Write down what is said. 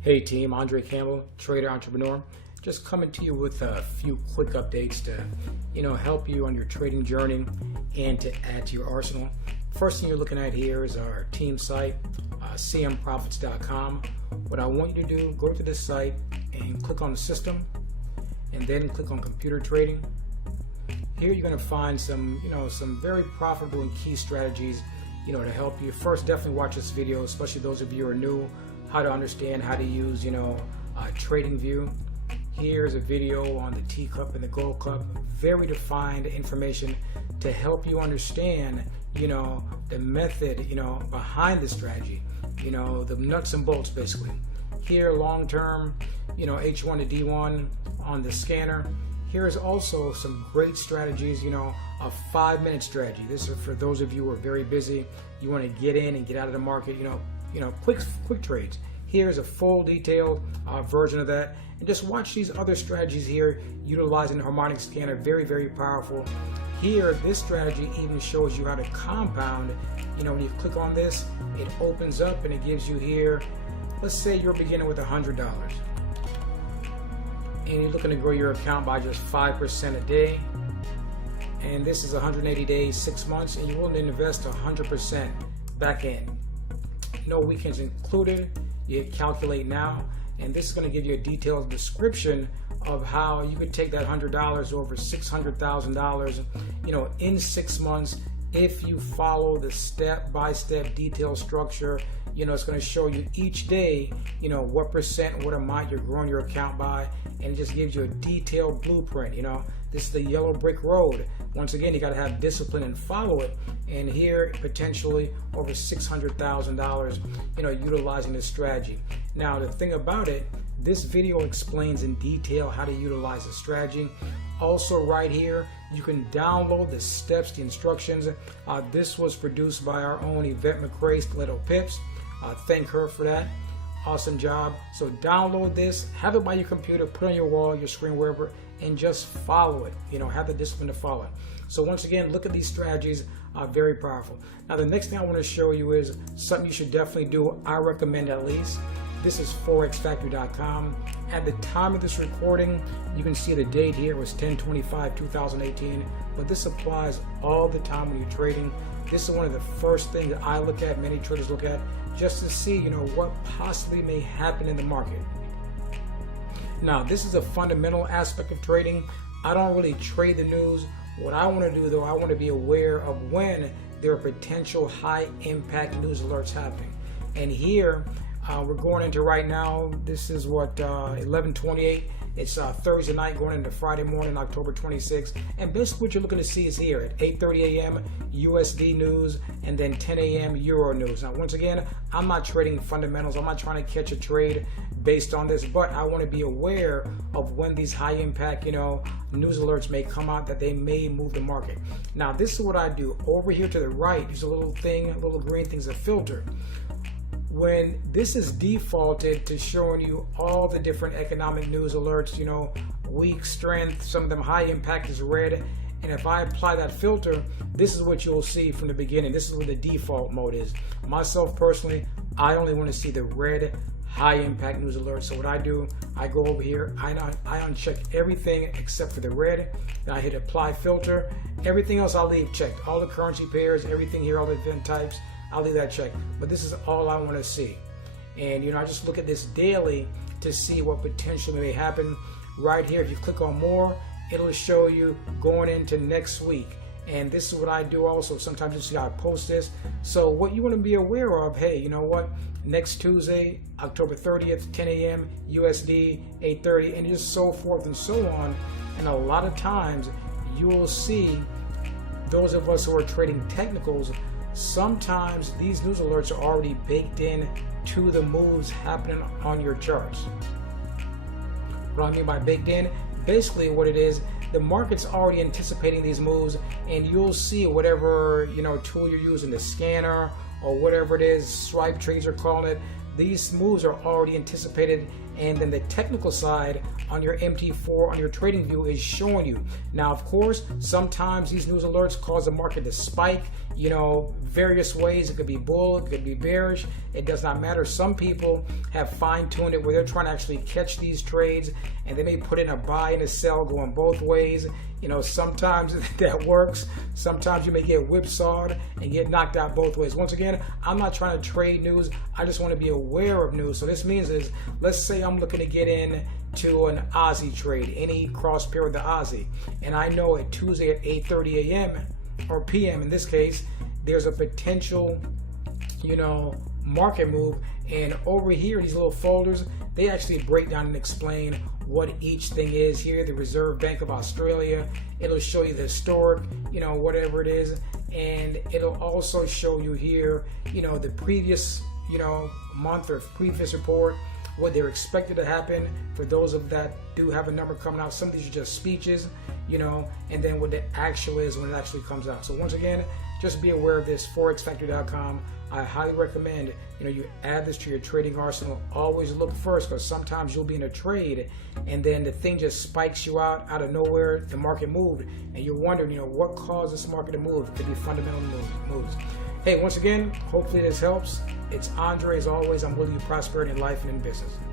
Hey team, Andre Campbell, trader, entrepreneur. Just coming to you with a few quick updates to, help you on your trading journey and to add to your arsenal. First thing you're looking at here is our team site, cmprofits.com. What I want you to do, go to this site and click on the system, and then click on computer trading. Here you're going to find some very profitable and key strategies, to help you. First, definitely watch this video, especially those of you who are new, how to understand how to use, TradingView. Here's a video on the teacup and the gold cup. Very defined information to help you understand, the method, behind the strategy, the nuts and bolts basically. Here, long term, H1 to D1 on the scanner. Here's also some great strategies, a 5-minute strategy. This is for those of you who are very busy. You want to get in and get out of the market, quick trades. Here's a full detailed version of that. And just watch these other strategies here utilizing the harmonic scanner. Very, very powerful. Here, this strategy even shows you how to compound. When you click on this, it opens up and it gives you here, let's say you're beginning with $100. And you're looking to grow your account by just 5% a day. And this is 180 days, 6 months, and you're willing to invest 100% back in. No weekends included. You calculate now, and this is going to give you a detailed description of how you could take that $100 over $600,000, in 6 months if you follow the step-by-step detailed structure. It's going to show you each day, what percent, what amount you're growing your account by, and it just gives you a detailed blueprint. This is the yellow brick road. Once again, you got to have discipline and follow it. And here, potentially over $600,000, utilizing this strategy. Now, the thing about it, this video explains in detail how to utilize the strategy. Also, right here, you can download the steps, the instructions. This was produced by our own Yvette McCrae, Stiletto Pips. Thank her for that. Awesome job. So download this, have it by your computer, put it on your wall, your screen, wherever, and just follow it. Have the discipline to follow it. So once again, look at these strategies, very powerful. Now the next thing I want to show you is something you should definitely do. I recommend at least. This is forexfactory.com. At the time of this recording, you can see the date here was 10/25/2018, but this applies all the time when you're trading. This is one of the first things that I look at, many traders look at, just to see, what possibly may happen in the market. Now, this is a fundamental aspect of trading. I don't really trade the news. What I want to do, though, I want to be aware of when there are potential high impact news alerts happening. And here, we're going into right now, this is what, 11/28. It's Thursday night going into Friday morning, October 26th. And basically what you're looking to see is here at 8:30 a.m. USD news and then 10 a.m. Euro news. Now, once again, I'm not trading fundamentals. I'm not trying to catch a trade based on this, but I want to be aware of when these high impact, news alerts may come out that they may move the market. Now, this is what I do. Over here to the right, there's a little thing, a little green thing's a filter. When this is defaulted to showing you all the different economic news alerts, weak strength, some of them high impact is red. And if I apply that filter, this is what you'll see from the beginning. This is what the default mode is. Myself personally, I only want to see the red high impact news alerts. So what I do, I go over here, I uncheck everything except for the red. Then I hit apply filter. Everything else I'll leave checked. All the currency pairs, everything here, all the event types, I'll leave that checked. But this is all I want to see. And I just look at this daily to see what potentially may happen. Right here, if you click on more, it'll show you going into next week. And this is what I do also. Sometimes you see I post this. So what you want to be aware of, hey, you know what? Next Tuesday, October 30th, 10 a.m. USD, 8:30, and just so forth and so on. And a lot of times you will see those of us who are trading technicals, sometimes these news alerts are already baked in to the moves happening on your charts. What I mean by baked in, basically what it is, the market's already anticipating these moves, and you'll see whatever tool you're using, the scanner or whatever it is, swipe trades are calling it, these moves are already anticipated, and then the technical side on your MT4 on your trading view is showing you. Now, of course, sometimes these news alerts cause the market to spike, you know, various ways. It could be bull, it could be bearish, it does not matter. Some people have fine-tuned it where they're trying to actually catch these trades, and they may put in a buy and a sell going both ways. You know, sometimes that works. Sometimes you may get whipsawed and get knocked out both ways. Once again, I'm not trying to trade news. I just want to be aware of news. So this means is, let's say I'm looking to get in to an Aussie trade, any cross pair with the Aussie, and I know at Tuesday at 8:30 a.m. or p.m. in this case, there's a potential, you know, market move. And over here, these little folders, they actually break down and explain what each thing is here. The Reserve Bank of Australia, it'll show you the historic, you know, whatever it is, and it'll also show you here, you know, the previous, you know, month or previous report, what they're expected to happen for those of that do have a number coming out. Some of these are just speeches, you know, and then what the actual is when it actually comes out. So once again, just be aware of this. ForexFactory.com. I highly recommend, you know, you add this to your trading arsenal. Always look first, because sometimes you'll be in a trade and then the thing just spikes you out of nowhere. The market moved and you're wondering, you know, what caused this market to move. It could be fundamental moves. Hey, once again, hopefully this helps. It's Andre. As always, I'm willing to prosper in life and in business.